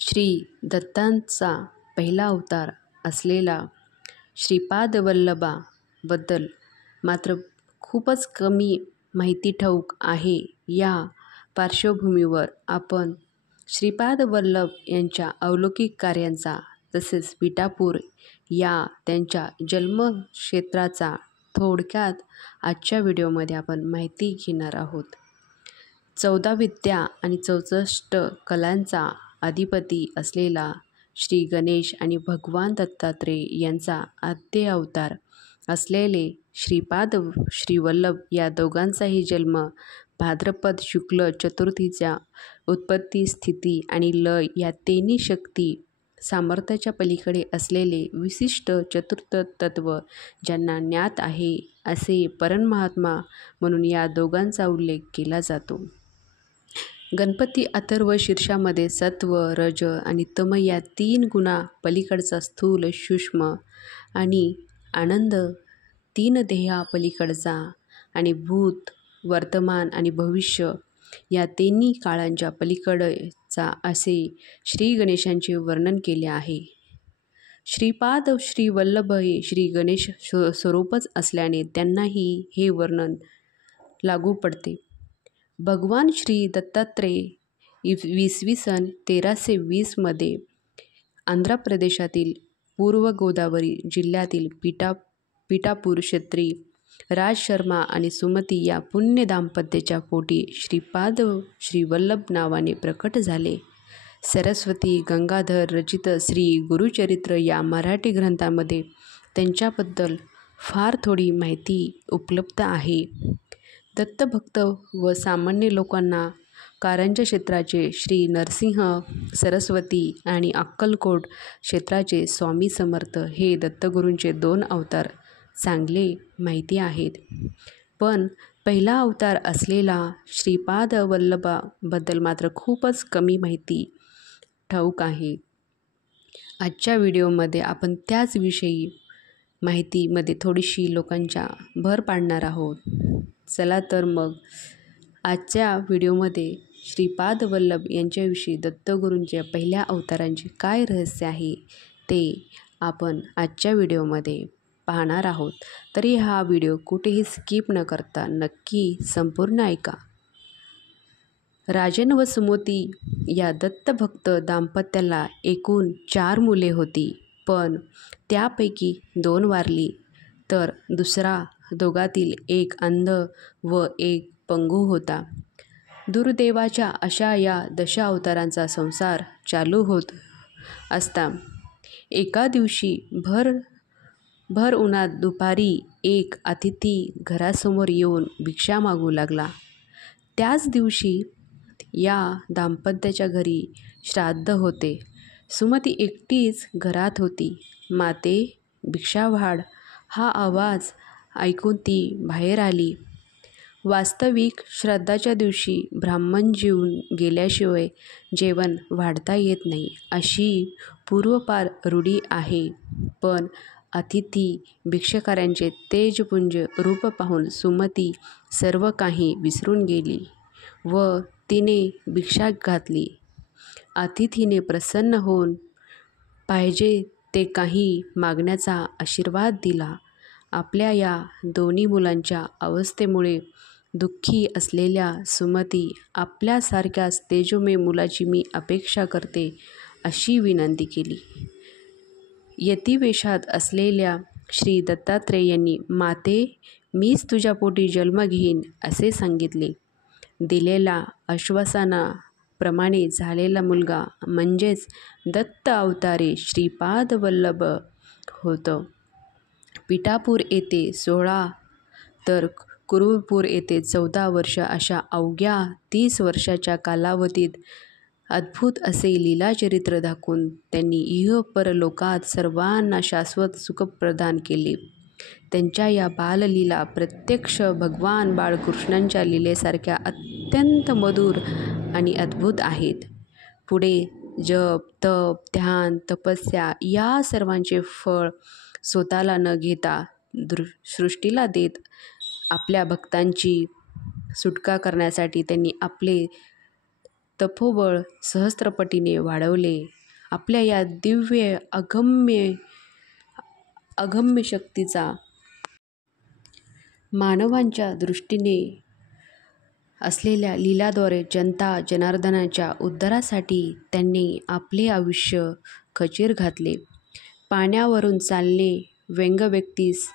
श्री दत्तांचा पहिला अवतार असलेला श्रीपाद वल्लभाबद्दल मात्र खूपच कमी माहिती ठाऊक आहे. या पार्श्वभूमीवर आपण श्रीपाद वल्लभ यांच्या अलौकिक कार्यांचा तसेच पिठापूर या त्यांच्या जन्मक्षेत्राचा थोडक्यात आजच्या व्हिडिओमध्ये आपण माहिती घेणार आहोत. 14 विद्या आणि 64 कलांचा अधिपती असलेला श्री गणेश आणि भगवान दत्तात्रेय यांचा आद्य अवतार असलेले श्रीपाद श्री वल्लभ या दोघांचाही जन्म भाद्रपद शुक्ल चतुर्थीच्या उत्पत्ती, स्थिती आणि लय या तिन्ही शक्ती सामर्थ्याच्या पलीकडे असलेले विशिष्ट चतुर्थ तत्व ज्यांना ज्ञात आहे असे परमहात्मा म्हणून या दोघांचा उल्लेख केला जातो. गणपती अथर्व शीर्षामध्ये सत्व, रज आणि तम या 3 गुणा पलीकडचा स्थूल, सूक्ष्म आणि आनंद 3 देहा पलीकडचा आणि भूत, वर्तमान आणि भविष्य या तिन्ही काळांच्या पलीकडचा असे श्री गणेशांचे वर्णन केले आहे. श्रीपाद श्री वल्लभ हे श्री गणेश स्वरूपच असल्याने त्यांनाही हे वर्णन लागू पडते. भगवान श्री दत्तात्रेय इसवी सन 1320 मध्ये आंध्र प्रदेशातील पूर्व गोदावरी जिल्ह्यातील पिठापूर क्षेत्री राज शर्मा आणि सुमती या पुण्य दाम्पत्याच्या पोटी श्रीपाद श्री वल्लभ नावाने प्रकट झाले. सरस्वती गंगाधर रचित श्री गुरुचरित्र या मराठी ग्रंथामध्ये त्यांच्याबद्दल फार थोडी माहिती उपलब्ध आहे. दत्तभक्त व सामान्य लोकांना कारंजा क्षेत्राचे श्री नरसिंह सरस्वती आणि अक्कलकोट क्षेत्राचे स्वामी समर्थ हे दत्तगुरूंचे 2 अवतार चांगले माहिती आहेत. पण पहिला अवतार असलेला श्रीपाद वल्लभाबद्दल मात्र खूपच कमी माहिती ठाऊक आहे. आजच्या व्हिडिओमध्ये आपण त्याचविषयी माहितीमध्ये थोडीशी लोकांच्या भर पाडणार आहोत. चला तर मग आजच्या व्हिडिओमध्ये श्रीपाद वल्लभ यांच्याविषयी दत्तगुरूंच्या पहिल्या अवतारांचे काय रहस्य आहे ते आपण आजच्या व्हिडिओमध्ये पाहणार आहोत. तरी हा व्हिडिओ कुठेही स्किप न करता नक्की संपूर्ण ऐका. राजन व सुमती या दत्तभक्त दाम्पत्याला एकूण 4 मुले होती, पण त्यापैकी 2 वारली तर दुसरा दोघातील एक अंध व एक पंगू होता. दुर्दैवाच्या अशा या दशावतारांचा संसार चालू होत असता एका दिवशी भर उन्हात दुपारी एक अतिथी घरासमोर येऊन भिक्षा मागू लागला. त्याच दिवशी या दाम्पत्याच्या घरी श्राद्ध होते. सुमती एकटीच घरात होती. माते, भिक्षा वाढ हा आवाज ऐकून ती बाहेर आली. वास्तविक श्राद्धाच्या दिवशी ब्राह्मण जेवून गेल्याशिवाय जेवण वाढता येत नाही अशी पूर्वपार रूढी आहे. पण अतिथी भिक्षाकारांचे तेजपुंज रूप पाहून सुमती सर्व काही विसरून गेली व तिने भिक्षा घातली. अतिथीने प्रसन्न होऊन पाहिजे ते काही मागण्याचा आशीर्वाद दिला. आपल्या या 2 मुलांच्या अवस्थेमुळे दुःखी असलेल्या सुमती आपल्यासारख्याच तेजोमय मुलाची मी अपेक्षा करते अशी विनंती केली. यतिवेशात असलेल्या श्री दत्तात्रेय यांनी माते, मीच तुझ्या पोटी जन्म घेईन असे सांगितले. दिलेल्या आश्वासनाप्रमाणे झालेला मुलगा म्हणजेच दत्त अवतारी श्रीपाद वल्लभ होतं. पिठापूर येथे 16 तर कुरुपूर येथे 14 वर्ष अशा अवघ्या 30 वर्षाच्या कालावधीत अद्भुत असे लीलाचरित्र दाखवून त्यांनी इह परलोकात सर्वांना शाश्वत सुख प्रदान केले. त्यांच्या या बाललीला प्रत्यक्ष भगवान बाळकृष्णांच्या लीलेसारख्या अत्यंत मधुर आणि अद्भुत आहेत. पुढे जप, तप, ध्यान, तपस्या या सर्वांचे फळ स्वतःला न घेता सृष्टीला देत आपल्या भक्तांची सुटका करण्यासाठी त्यांनी आपले तपोबळ सहस्त्रपटीने वाढवले. आपल्या या दिव्य अगम्य शक्तीचा मानवांच्या दृष्टीने असलेल्या लीलाद्वारे जनता जनार्दनाच्या उद्धारासाठी त्यांनी आपले आयुष्य खचीर घातले. पाण्यावरून चालणे, व्यक्तीस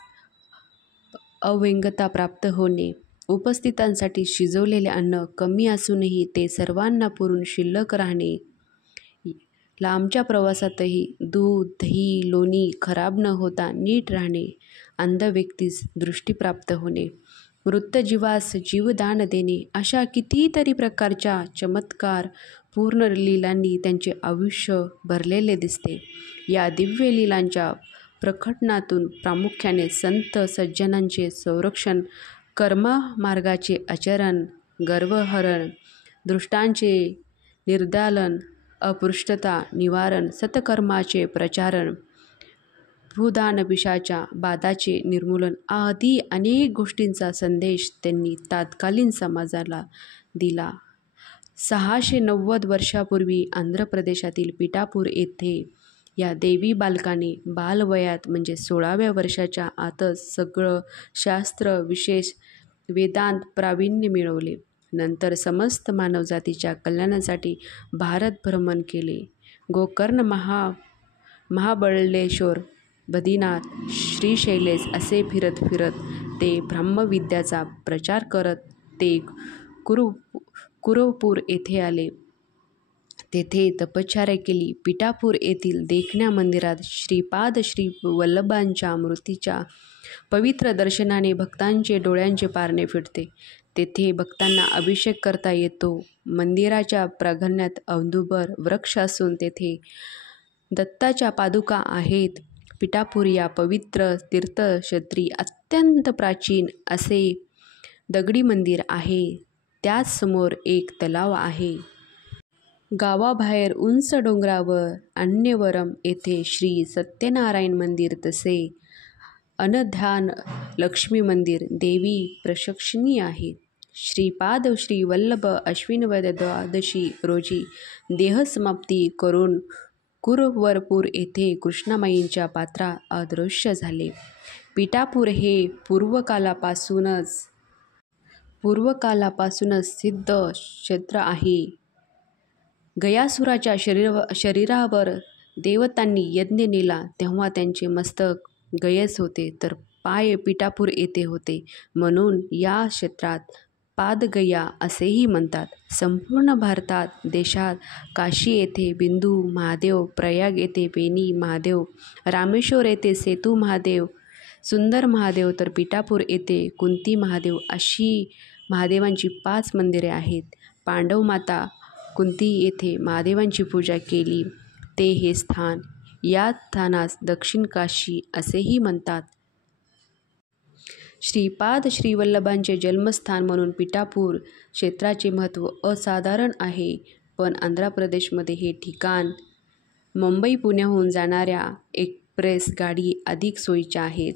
अव्यंगता प्राप्त होणे, उपस्थितांसाठी शिजवलेले अन्न कमी असूनही ते सर्वांना पुरून शिल्लक राहणे, लांबच्या प्रवासातही दूध, दही, लोणी खराब न होता नीट राहणे, अंध व्यक्तीस दृष्टी प्राप्त होणे, मृत जीवास जीवदान देणे, अशा कितीतरी प्रकारच्या चमत्कार पूर्ण लीलांनी त्यांचे आयुष्य भरलेले दिसते. या दिव्य लीलांच्या प्रकटनातून प्रामुख्याने संत सज्जनांचे संरक्षण, कर्ममार्गाचे आचरण, गर्वहरण, दुष्टांचे निर्दालन, अस्पृश्यता निवारण, सत्कर्माचे प्रचारण, भूदान, पिशाच्या बाधाचे निर्मूलन आदी अनेक गोष्टींचा संदेश त्यांनी तत्कालीन समाजाला दिला. 690 वर्षापूर्वी आंध्र प्रदेशातील पिठापूर येथे या देवी बालकाने बालवयात म्हणजे 16व्या वर्षाच्या आतच सगळं शास्त्र, विशेष वेदांत प्रावीण्य मिळवले. नंतर समस्त मानवजातीच्या कल्याणासाठी भारत भ्रमण केले. गोकर्ण, महाबळेश्वर, बद्रीनाथ, श्रीशैलेश असे फिरत फिरत ते ब्रह्मविद्याचा प्रचार करत ते कुरवपूर येथे आले. तेथे तपश्चर्या केली. पिठापूर येथील देखण्या मंदिरात श्रीपाद श्री वल्लभांच्या मूर्तीच्या पवित्र दर्शनाने भक्तांचे डोळ्यांचे पारणे फिटते. तेथे भक्तांना अभिषेक करता येतो. मंदिराच्या प्रांगणात औदुंबर वृक्ष असून तेथे दत्ताच्या पादुका आहेत. पिठापूर या पवित्र तीर्थक्षेत्री अत्यंत प्राचीन असे दगडी मंदिर आहे. त्याच समोर एक तलाव आहे. गावाबाहेर उंच डोंगरावर अन्नवरम येथे श्री सत्यनारायण मंदिर, तसे अनध्यान लक्ष्मी मंदिर, देवी प्रदक्षिणी आहेत. श्रीपाद श्री वल्लभ अश्विनवद द्वादशी रोजी देहसमाप्ती करून कुरवपूर येथे कृष्णामाईच्या पात्रात अदृश्य झाले. पिठापूर हे पूर्वकालापासूनच सिद्ध क्षेत्र आहे. गयासुराच्या शरीरावर देवतांनी यज्ञ नेला तेव्हा त्यांचे मस्तक गयेस होते, तर पाय पिठापूर येथे होते, म्हणून या क्षेत्रात पादगया असेही म्हणतात. संपूर्ण भारतात देशात काशी येथे बिंदू महादेव, प्रयाग येथे बेनी महादेव, रामेश्वर येथे सेतू महादेव, सुंदर महादेव, तर पिठापूर येथे कुंती महादेव अशी महादेवांची 5 मंदिरे आहेत. पांडवमाता कुंती येथे महादेवांची पूजा केली ते हे स्थान. या स्थानास दक्षिण काशी असेही म्हणतात. श्रीपाद श्रीवल्लभांचे जन्मस्थान म्हणून पिठापूर क्षेत्राचे महत्त्व असाधारण आहे. पण आंध्र प्रदेशमध्ये हे ठिकाण मुंबई पुण्याहून जाणाऱ्या एक्सप्रेस गाडी अधिक सोयीचे आहे.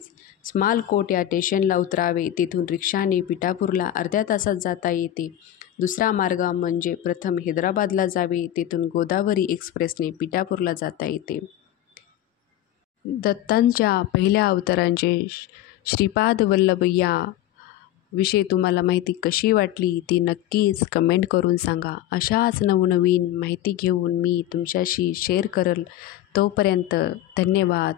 स्मॉलकोट या स्टेशनला उतरावे. तेथून रिक्षाने पिठापूरला अर्ध्या तासात जाता येते. दुसरा मार्ग म्हणजे प्रथम हैदराबादला जावे, तेथून गोदावरी एक्सप्रेसने पिठापूरला जाता येते. दत्तांच्या पहिल्या अवतारांचे श्रीपाद वल्लभ या विषयी तुम्हाला माहिती कशी वाटली ती नक्कीच कमेंट करून सांगा. अशाच नवनवीन माहिती घेऊन मी तुमच्याशी शेअर करेल. तोपर्यंत धन्यवाद.